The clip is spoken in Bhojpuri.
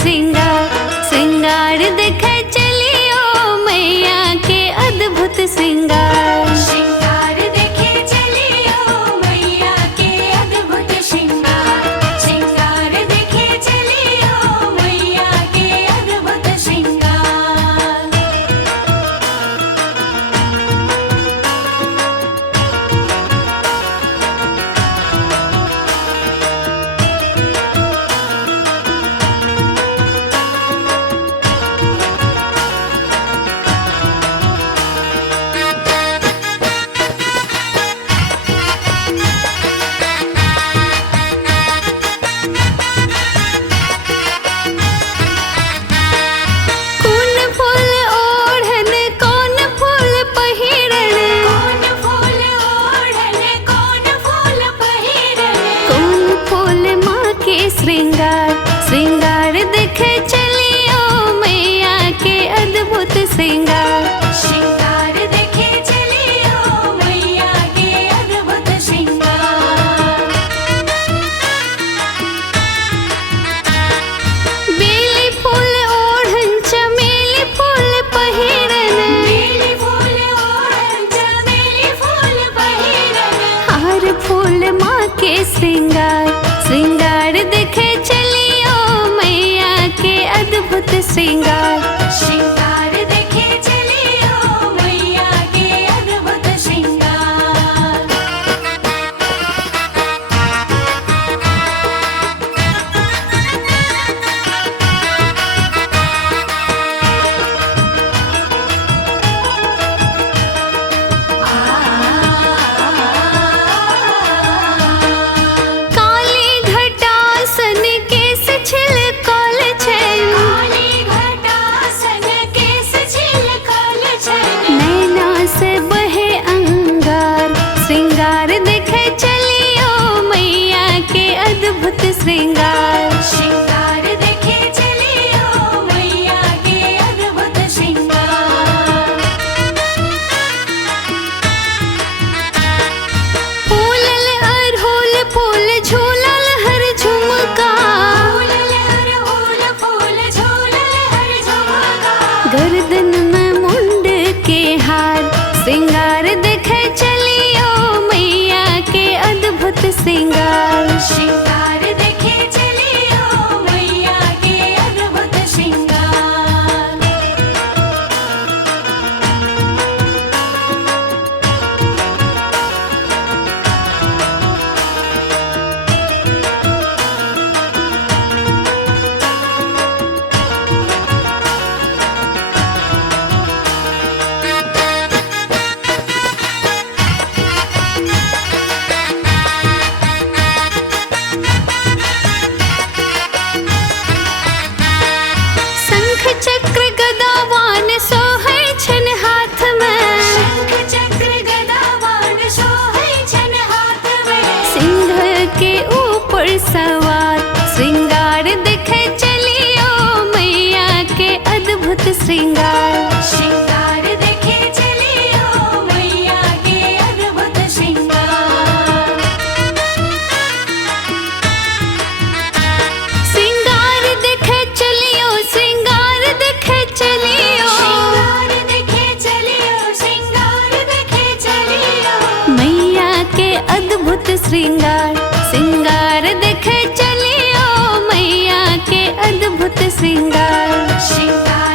श्रृंगार, श्रृंगार देखे चलियो मैया के अद्भुत श्रृंगार। श्रृंगार देखे चलियो मैया के अद्भुत श्रृंगार, श्रृंगार देखे चलियो मैया के अद्भुत श्रृंगार। कौन फूल ओढ़न कौन फूल पहिरन, कौन फूल ओढ़न कौन फूल पहिरन, कौन फूल माँ के श्रृंगार, श्रृंगार देखे चलियो मैया के अद्भुत श्रृंगार। श्रृंगार देखे चलियो मैया के अद्भुत श्रृंगार। बेली फूल ओढ़न चमेली फूल पहिरन, बेली फूल ओढ़न चमेली फूल पहिरन, हार फूल माँ के श्रृंगार, श्रृंगार देखे चलियो मैया के अद्भुत श्रृंगार। श्रृंगार देखे चलियो मैया के अद्भुत श्रृंगार। काली घटासन केस छिलकल छैन, काली घटासन केस छिलकल छैन, नैना से बहे अंगार, श्रृंगार देखे चलियो मैया के अद्भुत श्रृंगार। श्रृंगार देखे चलियो मैया के अद्भुत श्रृंगार। फूलल अरहुल फूल झूलल हर झुमका, फूलल अरहुल फूल झूलल हर झुमका, गर्दन में मुंड के हार, श्रृंगार देखे चलियो मैया के अद्भुत श्रृंगार। श्रृंगार देखे चलियो मैया के अद्भुत श्रृंगार। शंख चक्र गदावान सोहै छन हाथ में, शंख चक्र गदावान सोहै छन हाथ में, सिंह के ऊपर सवार, श्रृंगार देखे चलियो मैया के अद्भुत श्रृंगार। श्रृंगार देखे चलियो मैया के अद्भुत श्रृंगार। श्रृंगार देखे चलियो, श्रृंगार देखे चलियो श्रृंगार देखे चलियो, श्रृंगार देखे चलियो मैया के अद्भुत श्रृंगार, श्रृंगार देखे चलियो मैया के अद्भुत श्रृंगार। श्रृंगार